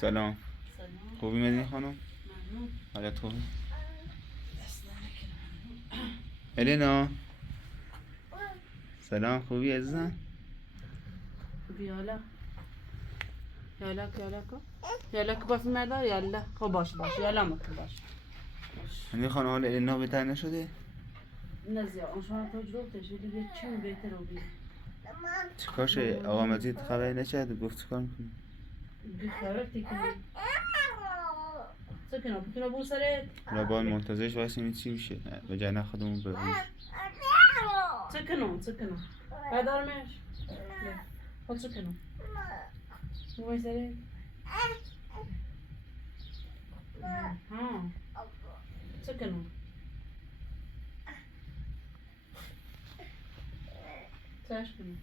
سلام. خوبی مدینه خانم؟ حالت خوبه؟ الینا سلام، خوبی عزیزم؟ خوبی حالا؟ یالا که یالا که بافی مردار یالا خب باش یالا مکن باش همین خانم حال الینا بهتر نشده؟ نه زیاد اون شما تجربه تشویلی دیگه چی بهتر رو بید چیکار شد؟ آقا مجید خبری نکرد گفت چیکار میکنی؟ خبر تکنی سکنه بکنه بو سرت حالا باید منتظرش واسیم چی میشه به جای نخودمون به روش سکنه بدارمش خود سکنه بو سرت ها سکنه ساش کنه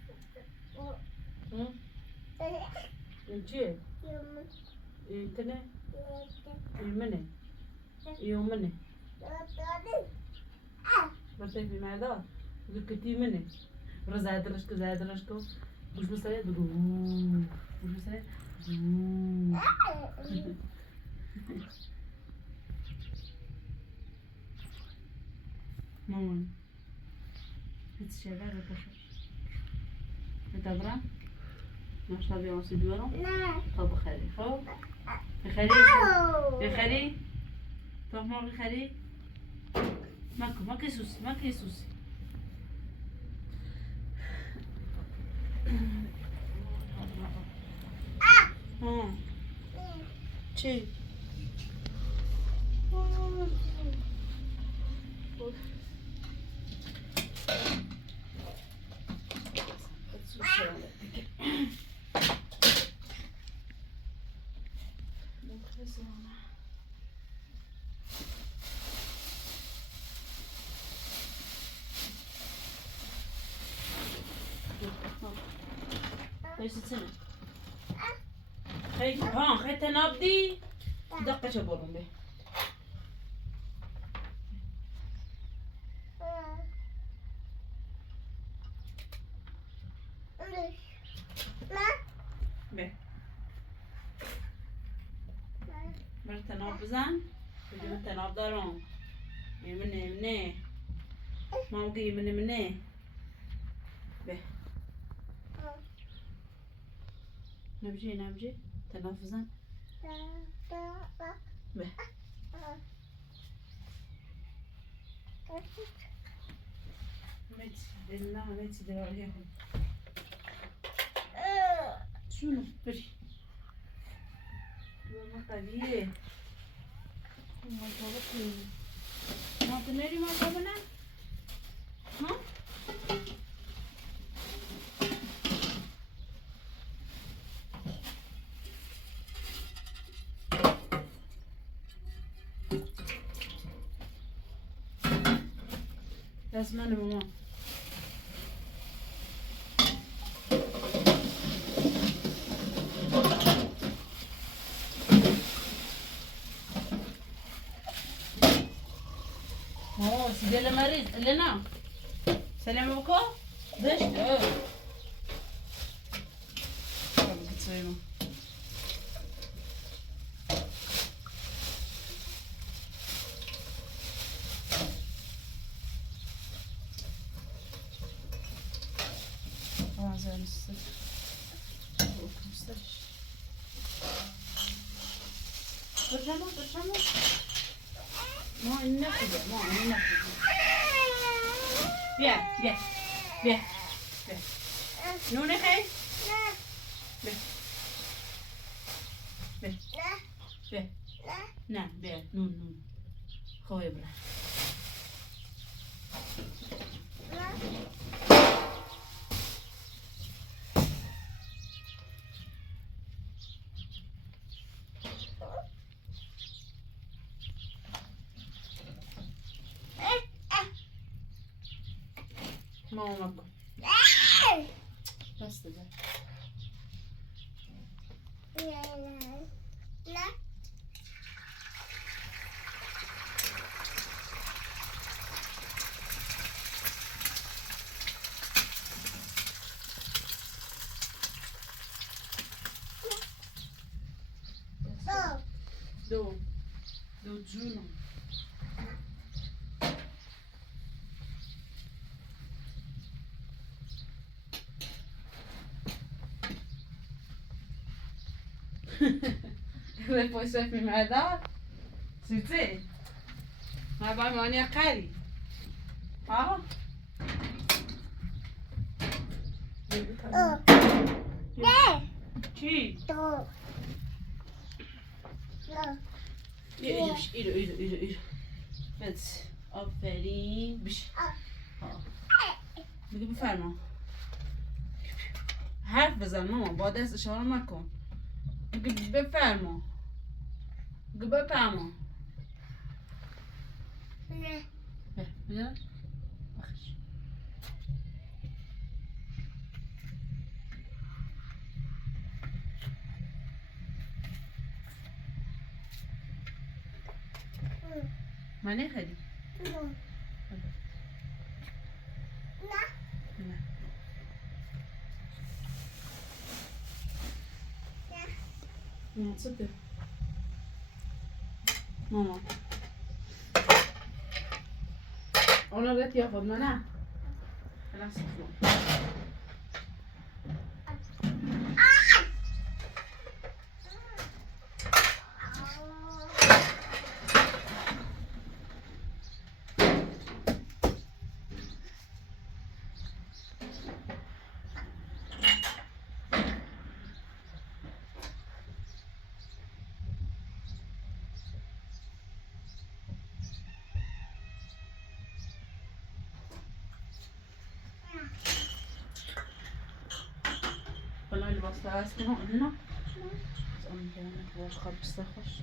این چیه؟ این تنه؟ این منه يومني بتفي مع ده كتي مني زاد رشكو مش بسرعة مش بسرعة ماما بتشغل بكشر بتبرع مش تبي عصي بيورو طب خلي خو خلي طب ما خلي ماكو يسوس چی؟ خیلی تنابدی دقیقه چه برون به بر تناب بزن بجمع تناب دارم منه مامگی منه به نبجی تناب بزن به ميتي دير عليهم شنو بري ما قليل ما طلبتني ما تنري ما طلبنا ها لازم انا ماما سيدي مريض لنا سلام عليكم دش برشامو ما ناخذ بيا نوني خي بيا نعم بيا نون خوي برا ماما بس ده لا Depois vai filmar da. Sim, sim. Mas vai mania cari. Ah? Çiğ. Yürü. Evet. Aferin. Bir şey. بگو بفرما حرف بزن ماما با دست اشاره نکن بگو بفرما بگو بفرما بیا من خیلی نه سپر ماما اونا قلت ياخذ منع خلاص والله اللي بصها اسمه قلنا أنا كمان خبز تخش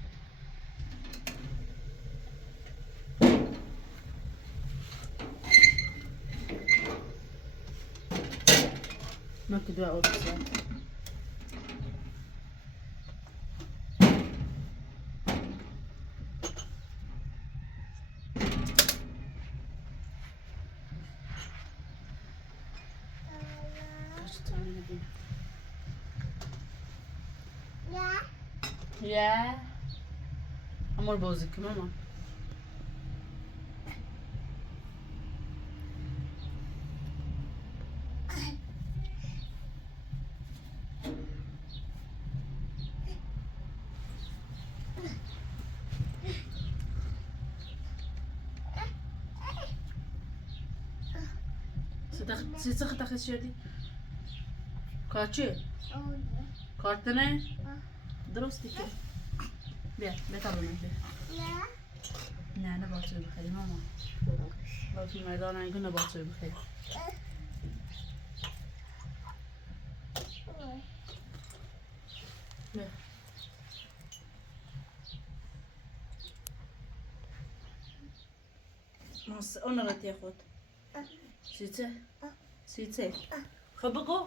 ما كده أقول بس يا عمر بوزك ماما ستاخد تاخد شدي كاتشي كارتنه درستي كده بيا طبعا بيا نه نه باطوی بخری ماما باطوی مردان اینگه نه باطوی بخری بیا ماست اون رو تیخود سیته خب بگو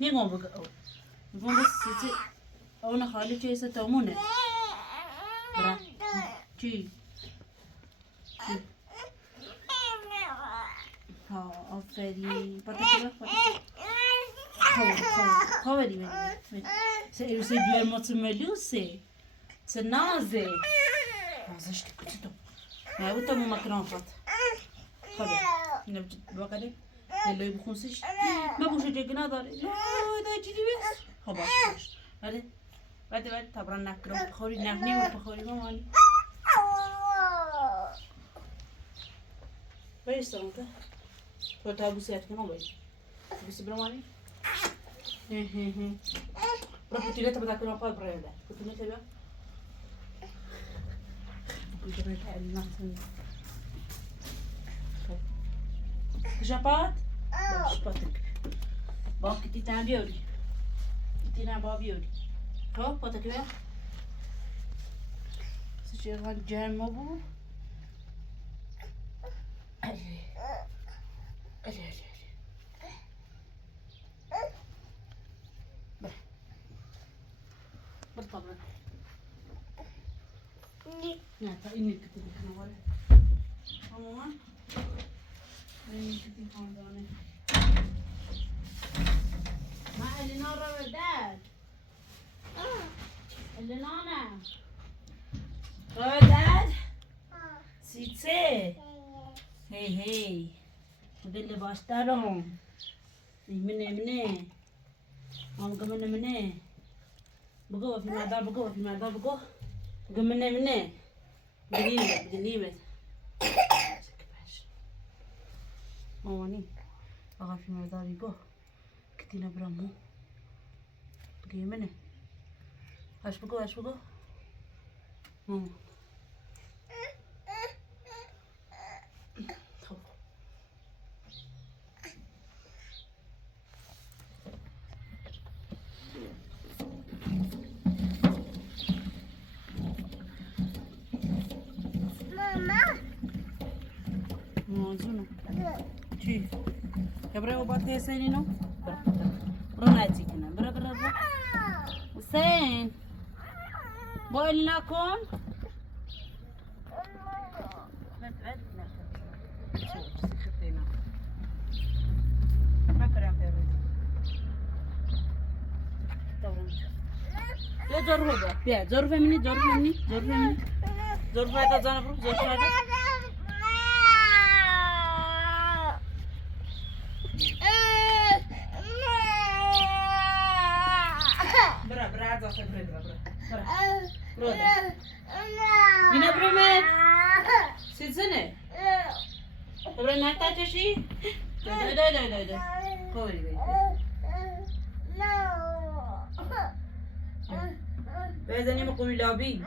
نیگم بگو بگو بس سیته اون خالی چه ایسا تامونه برا چی ها آفرین پاتا کبه خواه بری سه ایروسی دویرمات ملیوسه سه نازه نازش تکوچی تو نه او تامو مکران خواهد خواه اینه بقیده للوی بخونسش ببوشه جگه نداره دا جیدی بس خواه باش بعد طبعا نکرم بخوری نهنی و بخوری مامانی بایستم که تو تابوسیت کنم باید بسی برمانی برا پتیله تا بدا کنم پاد برای ده پتیله تا بیا پتیله تا علی نحسن شپات شپاتك باك تيتنا بيوري تيتنا بابيوري خب پاتک بیا سچران جرم بو علی بر طبعا نه تا اینی کتی بکنم ولی عموما اینی کتی خاندانه ما الينا روداد الينا روداد سيتسي هي بدل باستارهم مني عم كمان مني بقوة في المعدار بقوة في المعدار بقوة قمنا منه قليبة مواني أغا في المعدار يقوه كتينا برامو بقية منه اش بقوة ماما موزونو شي كبري وبعد يسينينو بروناتي كنا برا حسين بقول لكم زور هو بيا زور فهمني زور فايدة زانبرو زور فايدة برا عزا برا هنا برمت ست سنة برا نحتاج شيء دا قولي بيزني مقومي لابي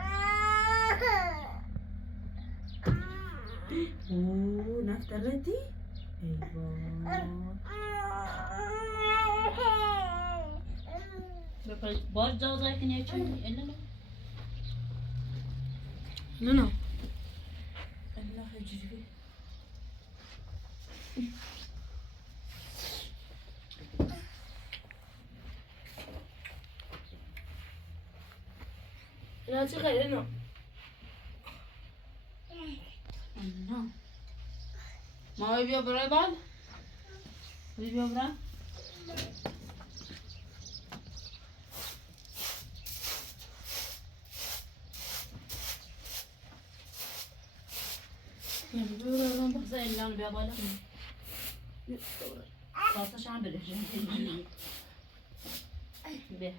اوه نفترتي ايوه باش جوزك كني اشوفني الا لا الله يجزيك لا تخيل انه ما يبي برا بعد يبي برا زي اللي انا بيابا خاصة شعب الرجال به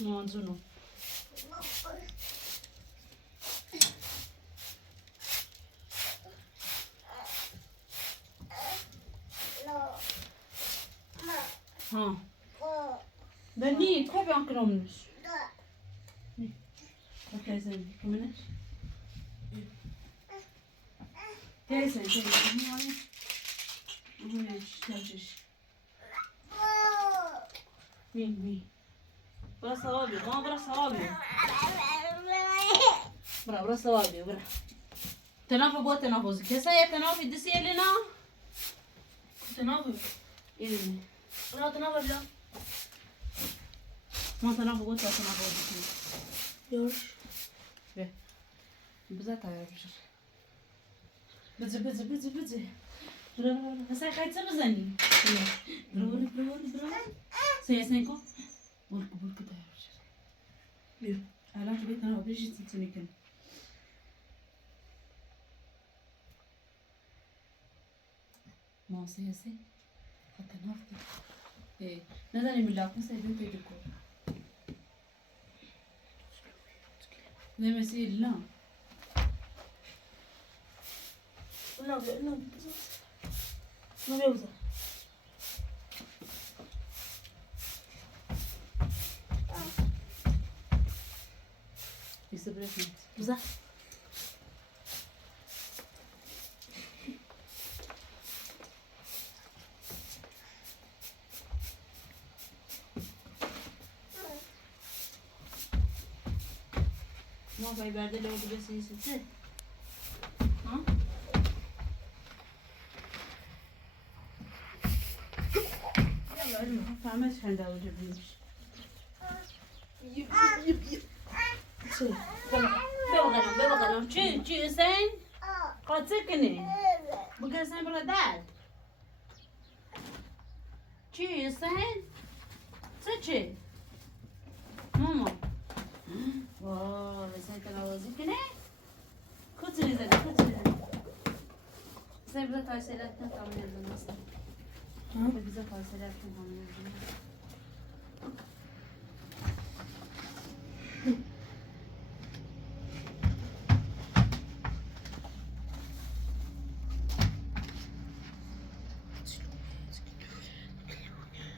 Monzuno. ها. دني كوب ينكرمنش. اوكي زين كمنش. تيسن مين برا صوابي ما برا صوابي برا صوابي برا تنافي بو تنافوز كسايا تنافي دسي لنا تنافي إيه لا تنافي لا ما تنافي بو تنافي يوش به بزات يا بزر بزي هسه خايت بزني برا سياسنكو بولك داير على حبيت انا بيجي تنتني كن ما سياسي حتى نافذ ايه نزل من لاكم سيدين تيدكو زي ما يصير لا لا ما بيوزع يسبرك بزح ما باي بعد لو بس يسد ها فهمت شو عنده وجه بيمش ببغلهم شو حسين قد سكني بقى حسين برداد شو حسين سكي ماما واو حسين تناوزي كني كتري زين حسين بدك تايسيلات تعمل لنا اصلا بدك تايسيلات تعمل لنا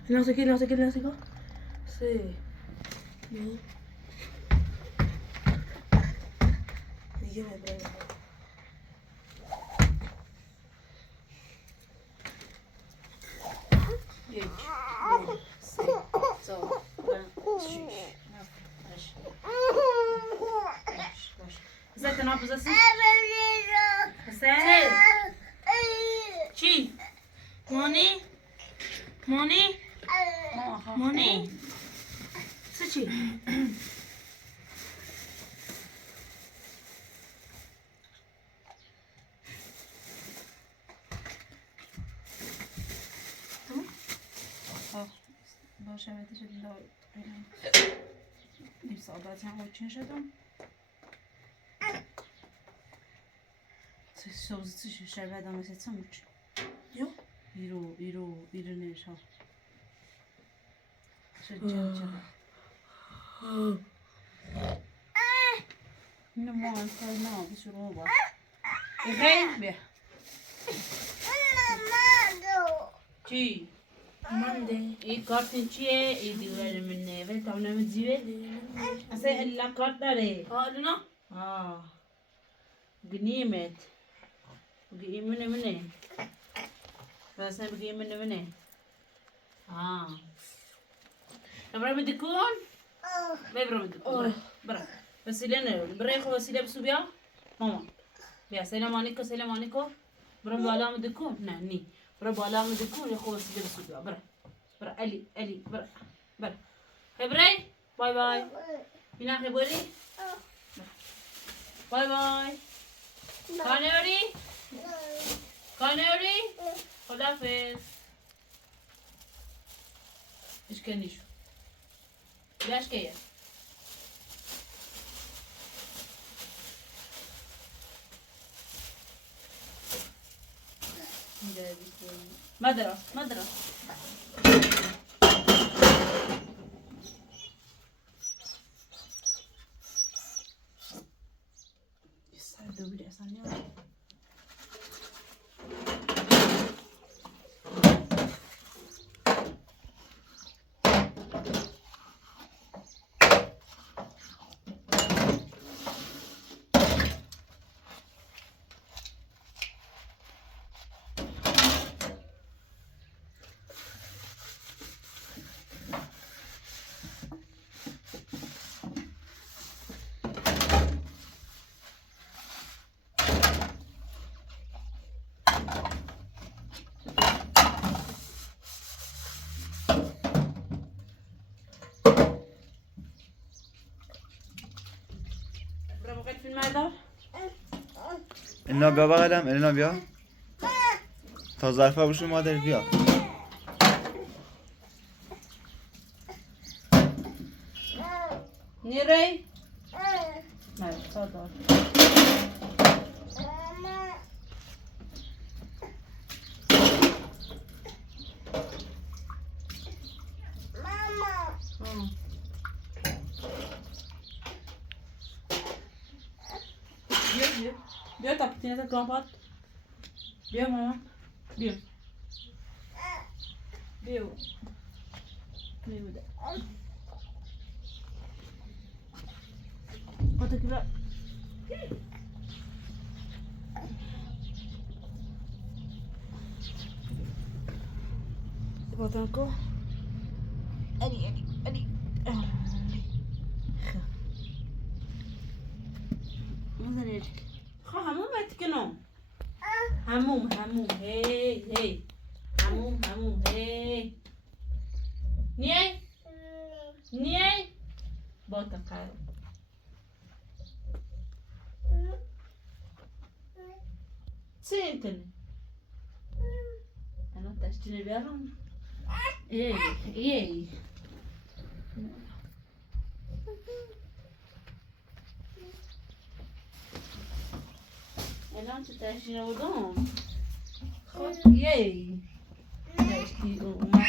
No sé qué. Sí. No. Y yo me pregunto. ازاي تنعبز اسي؟ حسين شي موني سشي باشه بهتش دلار نفس آباد هم وچین شدم سوزی شبه دامه سیتسم وچ Jo. ایرو نیش ها شد نه ما انتظار نه بشرو با خیلی بیا چی Mande. این کارتن چیه؟ این دیوار منه و تمام نمی‌دیه؟ اصلا الا کارت داره. Luna. گنیمت. بگی منه. بس بگی منه. نبرم دکون؟ ببرم دکون. برا. برای خو وسیله بسوبیا. ماما. بیا سلام علیکم. برام بالا دکون؟ نه نی. برا بالا دکون یا خو وسیله بسوبیا. برا علی برا. خبری؟ بای. مینا خبری؟ بای. کانوری؟ خدافظ. ايش كان يشو؟ ليش كيا؟ مدرسة. يسعدوا بدي أسانيا. بقيت في المعدة؟ اینا بیا بغلم اینا بیا تا ظرفا بشو مادر بیا نيري ماشي تفضل Viens ta petite grand-pâte. Viens maman. Viens. Viens. Viens ده. Otur kibra. Botanko. Ali. ماذا نريك؟ هموم اتكنو هموم هي هموم هي نیای نیای با تقال سنتني انا تشتري بيرم ايه ايه انا تشتري ودوم خد ياي تشتري وما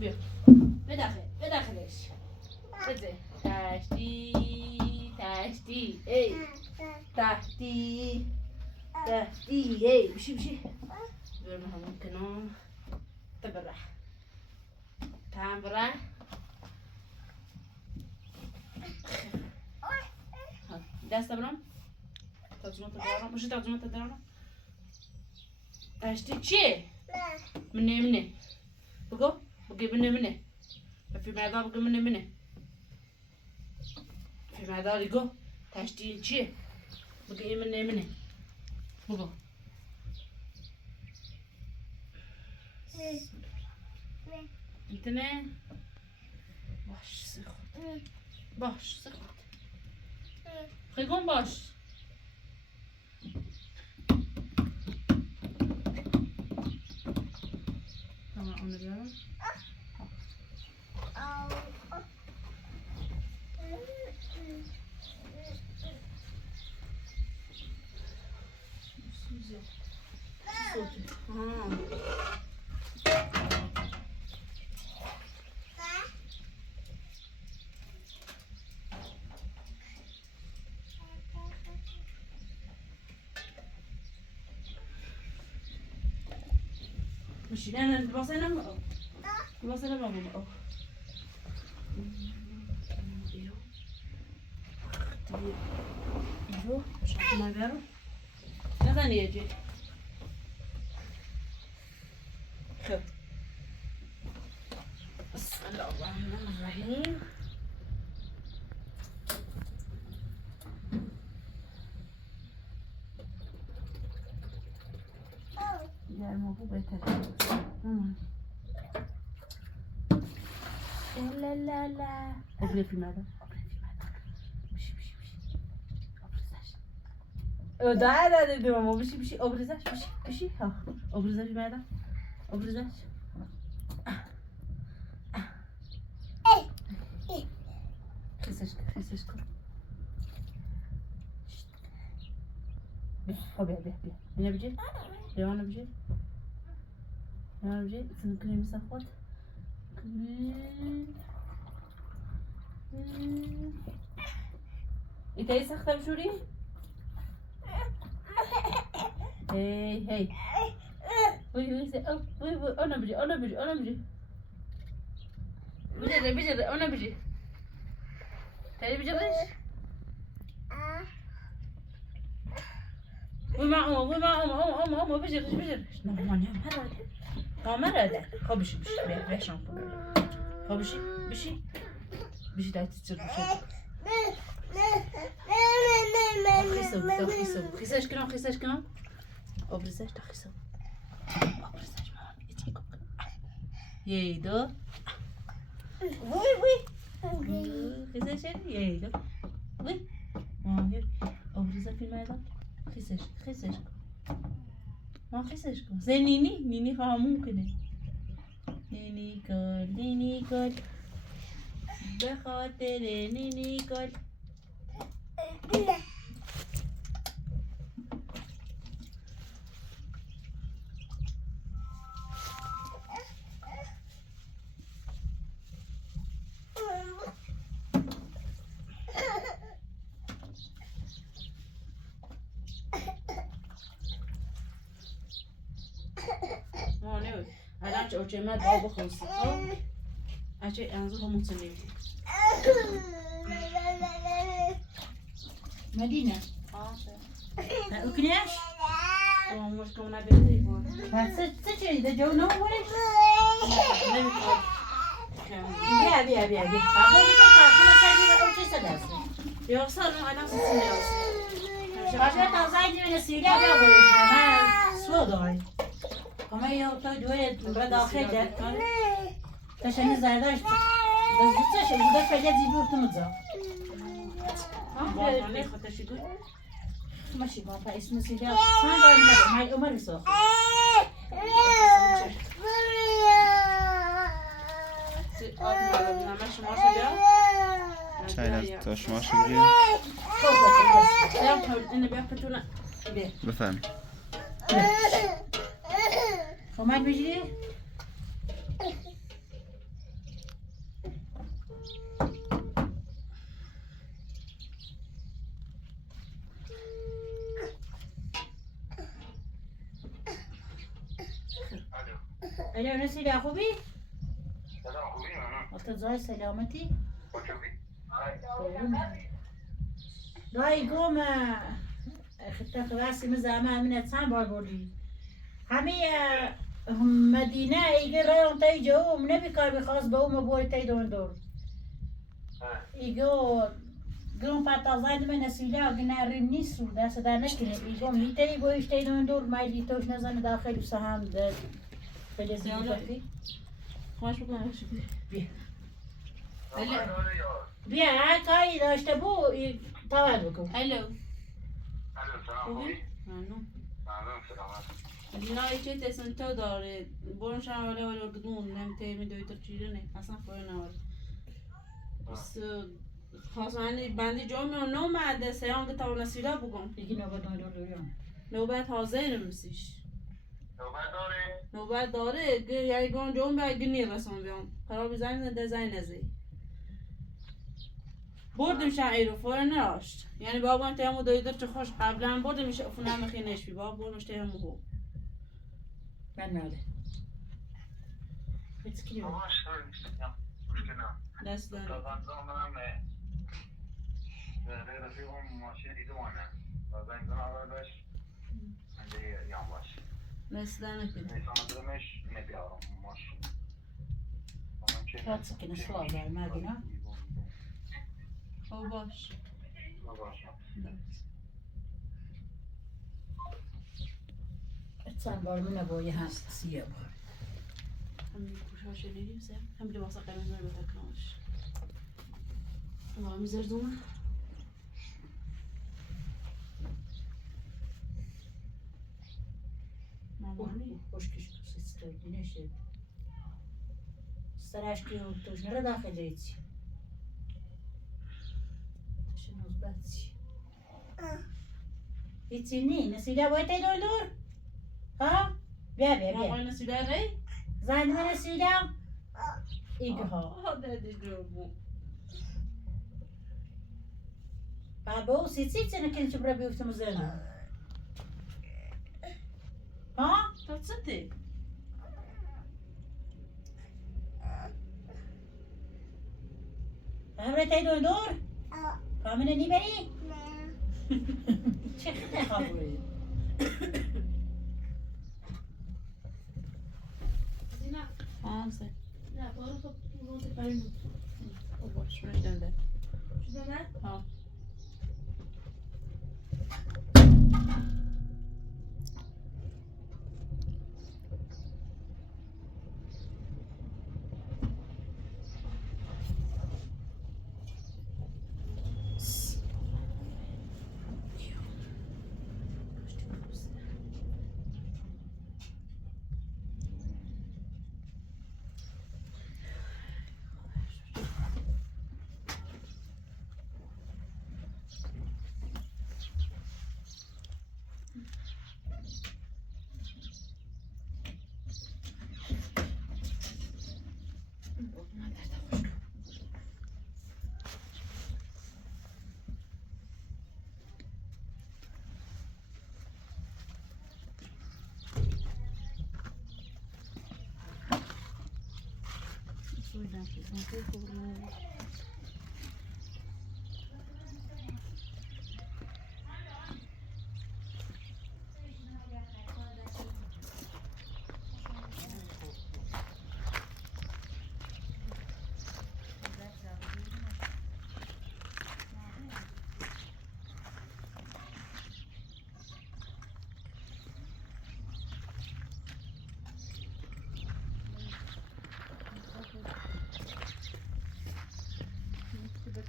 بيو بداخلش بده تشتري تحتي اي تحتي تحتي اي بشي برمها ممكن تبرح تبرح دست برام ترجمة تدارم مش ترجمة تدارم تحتي چیه منه بگو بگی منه في معده بگو منه في معده بگو تشتي چیه بگی منه بگو انتنه باش سخوت باش سخوت خیگون باش tamam onu diyorum مش انا البصله ما البصله ما بقى ايوه مش عارفه ما بيعرف هذا يجي خذ بسم الله الرحمن الرحيم يا الموضوع بيتر لا لا لا أبغي في ماذا بشي أبرزاش ده ماما بشي أبرزاش بشي ها أبرزاش في ماذا أبرزاش خسش كم هو بيه أنا بجي لو أنا بجي تنكري مسافات إنتي سخته بشوري هي وي أنا بجي بجي أنا بجي تعالي بجي ليش وي مع أمه بجي نعم مرة خب بشي بيع شامبو خب بشي تعالي تصير خيساش كلام أبرزاش تخيسو أبرزاش مامي إتيكو ييدو وي خيساش ييدو وي مامي أبرزاش في الماء خيساش ما خيساشكم زي نيني فاهمون كده نيني كل بخاطر نيني كل ما دعوا بخلص عشان أنزلهم متنين مدينة ما أكلش مش كمان عبيتي هتسجل إذا جونا ولا بيا أقول لك أنا سايبة أو تسدس يوصلوا أنا سنين عشان تنزل من السيارة بقول لك ما سوداي اما یا تا دوی بعد آخر ده تشنی زایداش دزدش ایده فعلا زیبور تو مزا باطنه خودشی گوی ماشي بابا اسمه سيدي ما هاي عمر يسوق نمش ماشي ده چای دستاش ماشه بگیر. اینه بیا پتونه بفهم. کمک میگیری؟ الو نسيلي خوبي؟ سلام خوبی نه؟ وتزاي سلامتي؟ خوبی؟ داي قوم خدتك راسي مزعمة من تسعة باربولي همي مدينة يجي رايون تيجو من نبي كار بخاص بو مبوري تيدون دور يجو قوم باتازاين من نسيلا قلنا ريمنيسو دا سدا نكني يجو ميتا يجو يشتيدون دور ما يليتوش نزن داخل وسهام دا فلزي بفكي خواهش بکنم بيه الو بیا کاری داشته بو تاول بکن الو الو سلام خوبی؟ ممنون ممنون سلامت. نه چه تسن تو داره برون شما ولی گدون نم تیمی دویتر چیزی نه اصلا فایده نداره بس خواستم بندی جامعه نومده سیان که تا نسیلا بگم دیگه نوبت دارم نوبت حاضر میسیش نوبت داره؟ نوبت داره یعنی گون جامعه گنی رسون بیام قرار بزنیم دزاین نزی بردم شعیر رو فور نراشت یعنی بابا انت همو دویدر چه خوش قبلا بردم میشه افنا مخینش بی بابا بردمش ته همو هو من ناله بتسكري باش یا مشکل نه. دست دارم تا منم غیر رفیقم ماشین دیده وانه و زنگان آور باش انده یام باش دست دارم کنه نیسان درمش نبیارم ماشین لا تسكن الصلاة يعني ما قلنا خب باش باشم. اتسان بار من ابوي هاست سياب هم کوشش شنیدیم سر هم لباس قرمز رو بتکناش و میذار دوم مامانی خوش كش ستة نشد سراش كيو توش نرى داخل جيتي شنو زباتي يتيني نسيدا بويتي دور ها بيا بيا ما بيا قلنا سیداره زاد من نسيدا إيجها ها ده جوابو بابا سيتي أنا كنت بربي وفتمزنا ها تصدق عمرتي دور كامل نيبري شيخ خابوري ها سر نه بارو خب روز بریم خب باش میشتم ده شده نه؟ ها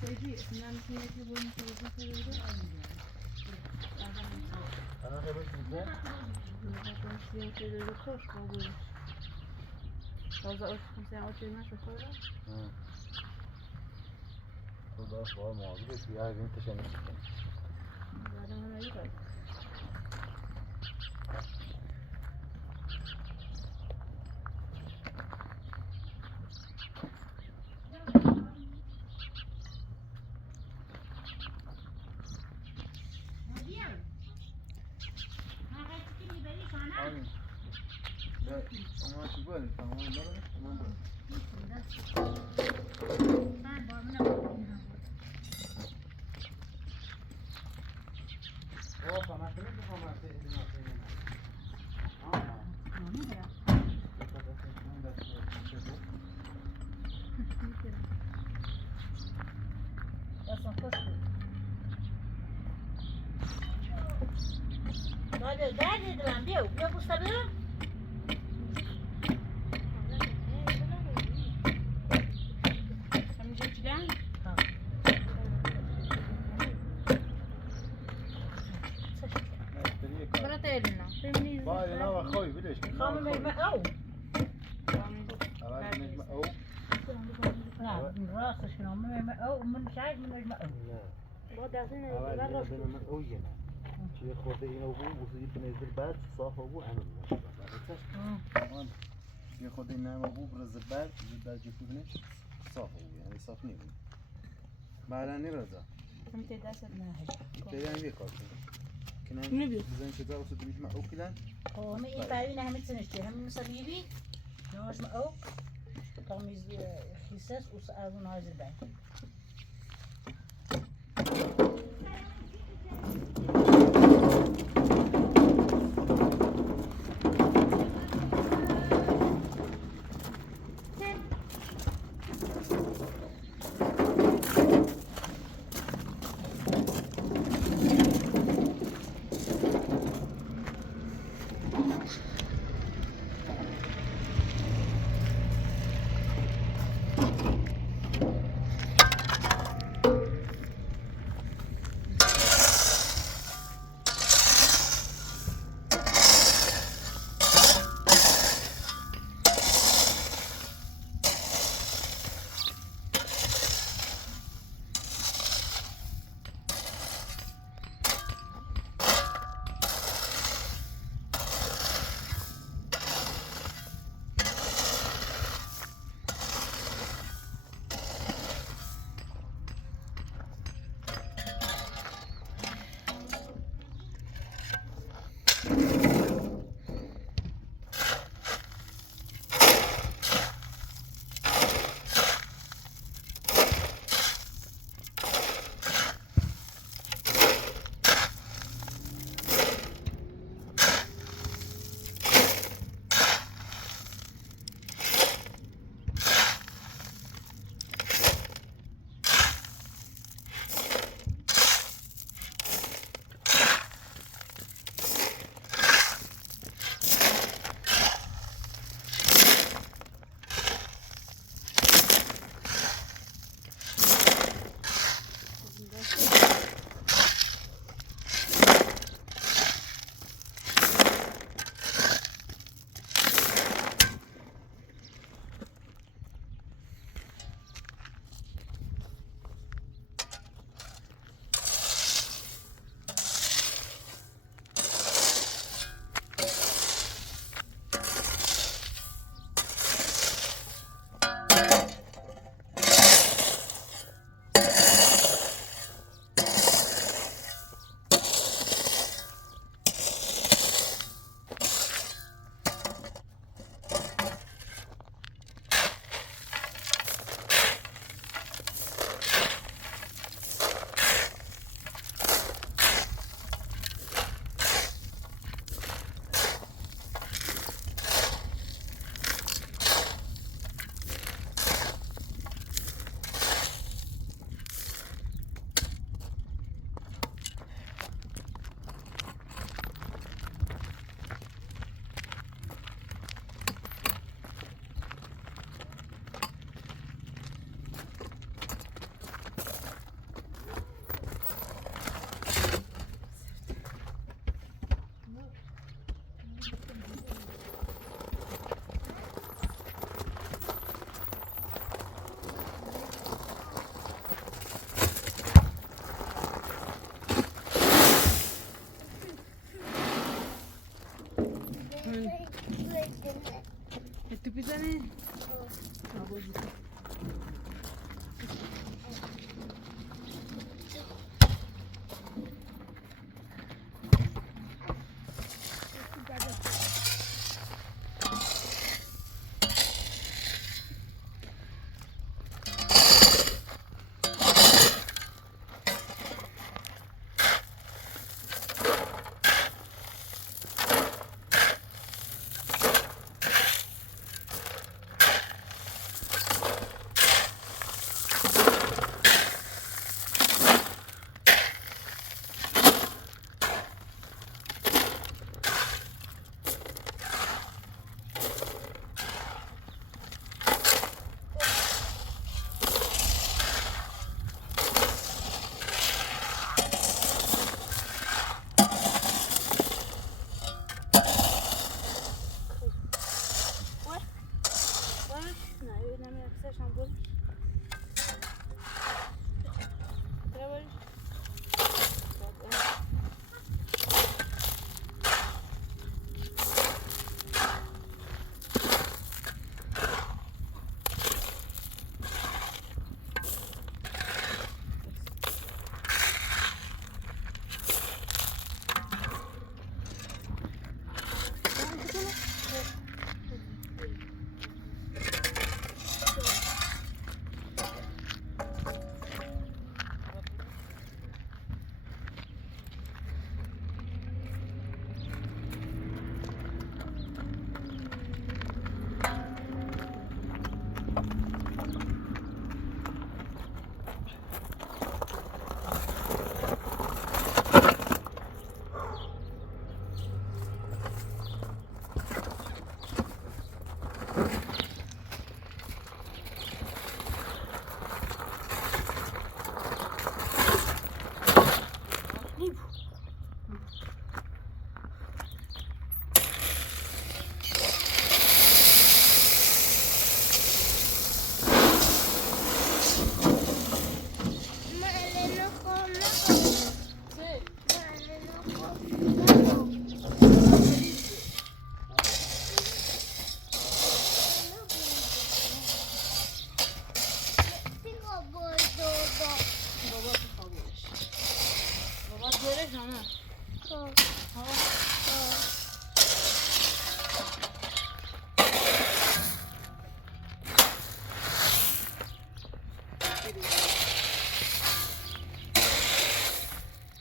تيجي اسمها مسميتي بون تيجي انا خبرت ازاي؟ خدا سوال معاوضه توی این تشنه کنم. اما چی باید تمام داره؟ من باید. باید نه و خوی بدش. خانم نجمه او. اول نجمه او. نه راستش کنم من او من شاید من نجمه او. اول نجمه او یه نه. چی خورده اینو بود وقتی بنزل بعد صاف بود همه بود. یه خود این نام بود برز بعد زد جفت نه صاف بود یعنی صاف نیست. بعدا نرزا. هم تدرس نه تیان بیکار. کنن نبی. بزن چه او سد نجمه او کلان. هم این پایین همه تنشتی هم مسابقی نجمه او تمیز خیسس و سعون هایزر بعد.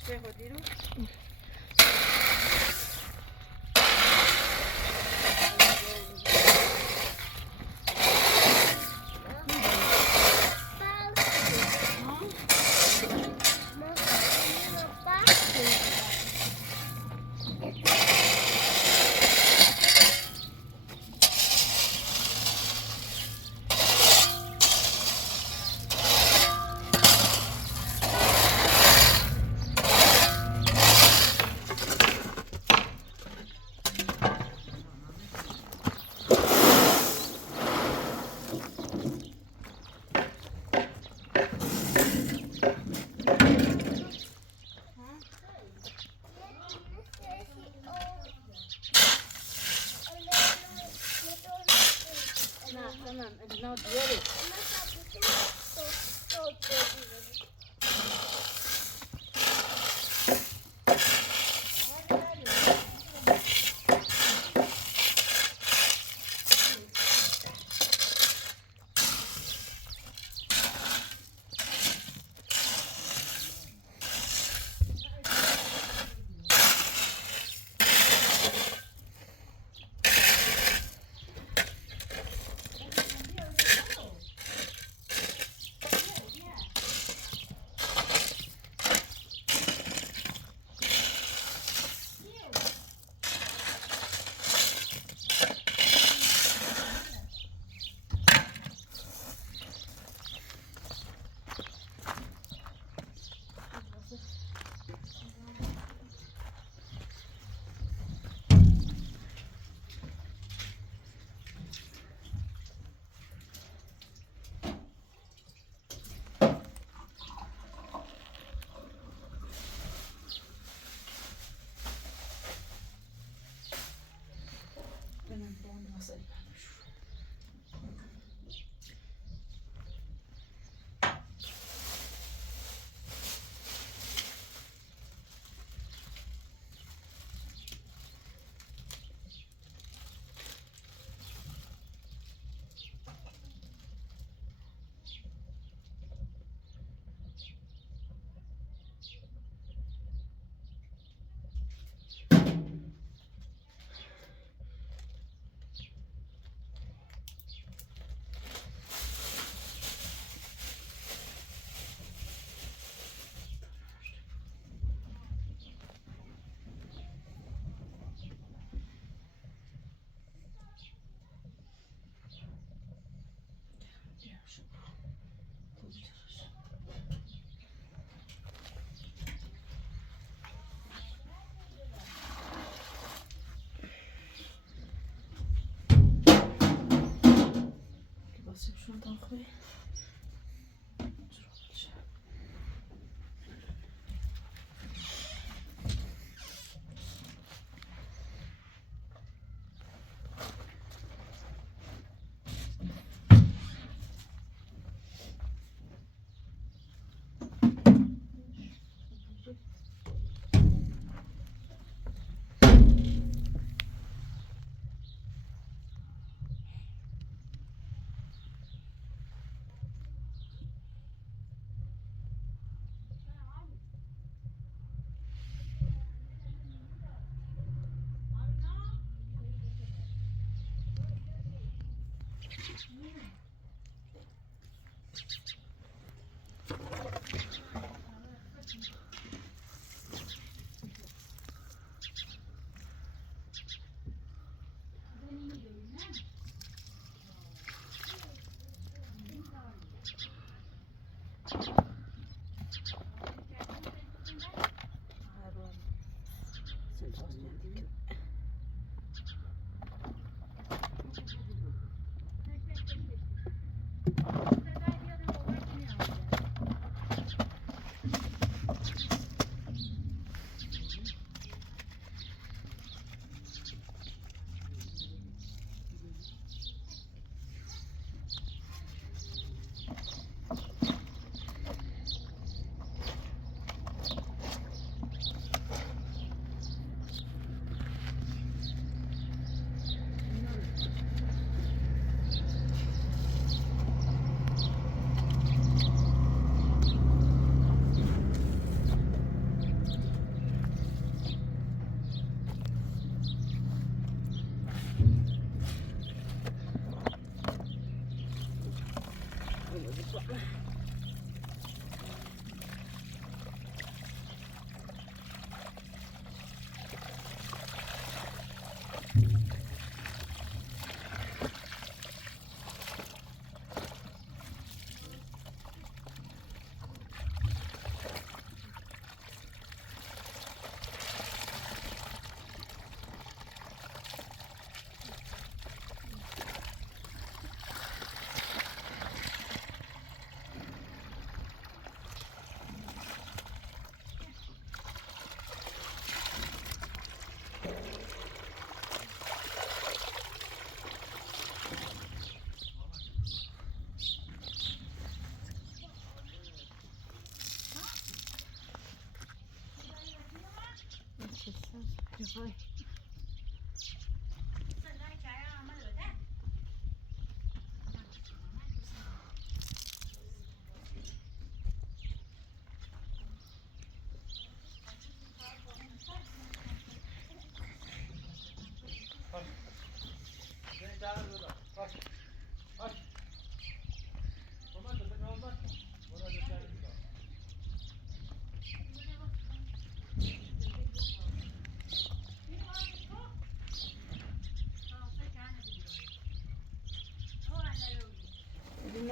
چه خودی رو؟ شونتان خوبه؟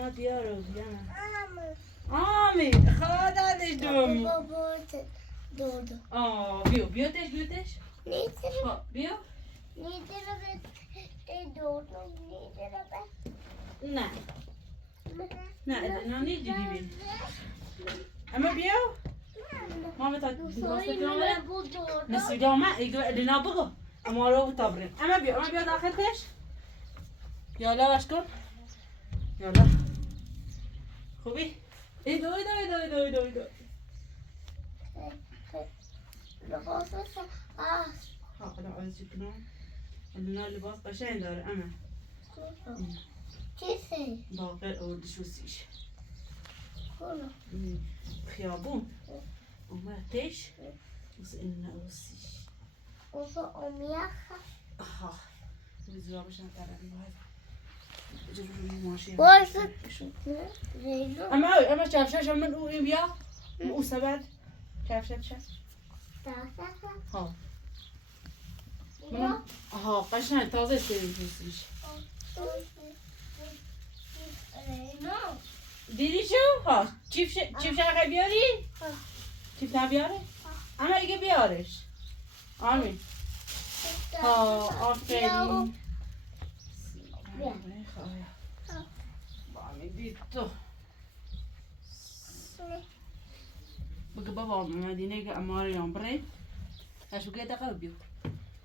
Not yours, Ami, خادش دوم. آه بیو بیوتش. ها بیو. نه. نه نه نیدی بی. اما بیو. ما بتاعت نسوي ما يقول لنا بقى اما رو طابرين اما بيو داخلتش يلا واشكم يلا خوبي ايدو خلاص عايز شكلهم لنا لباس قشنگ داره اما باقر اورد شو سيش خيابون وما تيش بس إنه أوسيش آه بزوا باش نتعرف أما شاف من قوي بيا مو سبد شاف ها من ها قشنگ تازه سوسیش دیدی شو ها چیف شاقه بیاری چیف نبیاره اما دیگه بیارش آمین ها آفرین آمین دید تو بگه بابا مدینه که اماره یام برای اشو که دقیق بیو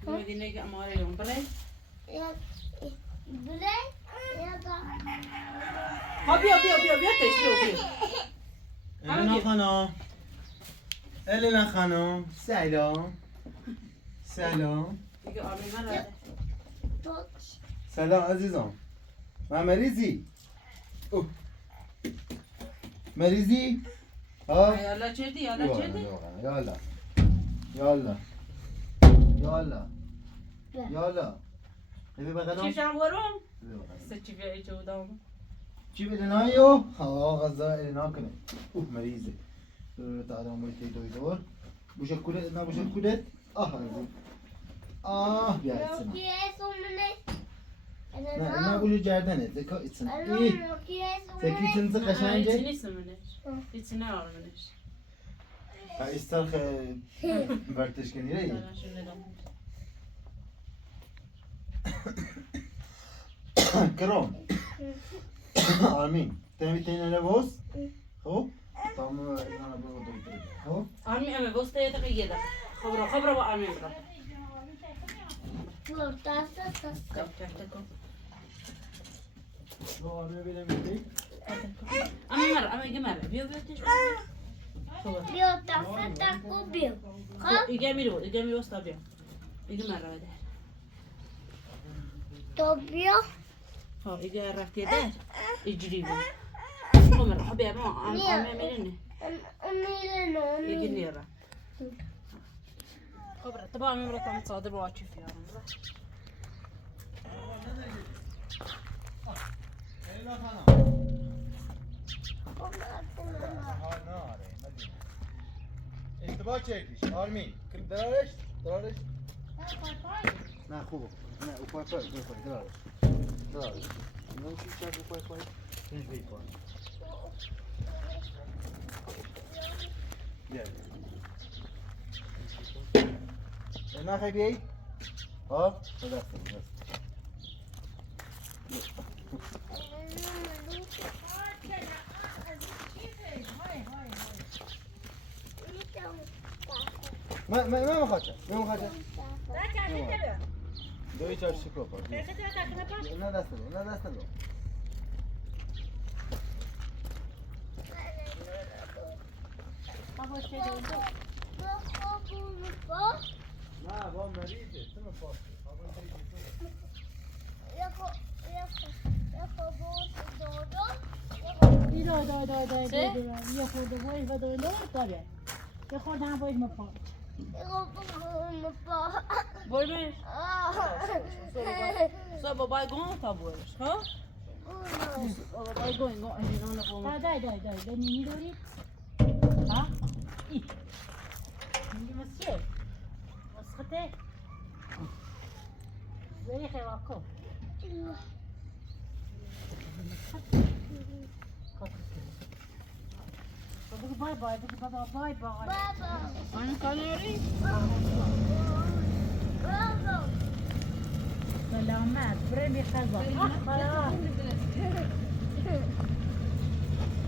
مدینه که اماره یام برای ها بیا تش بیا الینا خانم الینا خانم سلام دیگه آمین من رده سلام عزیزم من مریضی مریضی ها یالا چردی یالا ببین بقدم چیف شم برم سه چیف یایی چه بودم چی بدنا یو ها غذا الینا کنه مریضه تعالى عمري دور بشكلت ما بشكلت بیا اتسنا نه ما بوجو جردنه زکا اتسنا سکی تنز قشنگه نیست منش هیچ نه منش استرخ ورتش کنی ری کرام آمین تمی تینه لباس خب تمام انا برو دکتر خب آمین امه بسته یه دقیقه ده خبره با آمین برو آره ببینم میگی اما بیا تش ایگه میرو استا بیا ایگه مره بده ها ایگه رفتی ده اجری بود خمر حبيبي ما ميلنا يجي نيرة خبرة طبعا مرة كم تصادر واقف يا اشتباه چکیش آرمین کل درارش نه خوبه نه او پای درارش اینو چی چک او پای تنش بی پای نه خیلی بیایی ها دست ما مخاطر دوی چار شکل پا نه دست دو نه با مریضه چرا پاس یه خورده باید و داره داره یه خورده هم باید مپا برمش سو بابای گون تا برش ها بابای گون اینو نخوام دای نیمی داری؟ ها؟ ای نیمی مسیه مسخته بری خیلی کن بگو بای بای بگو بابا بای بای آن کاری سلامت برای بخزا خلاص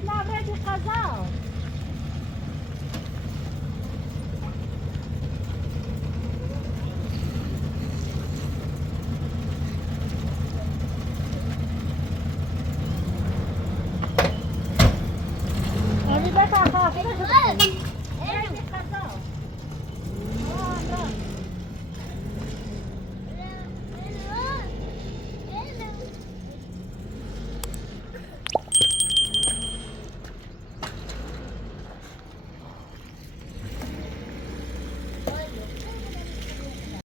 لا برای بخزا Abi bak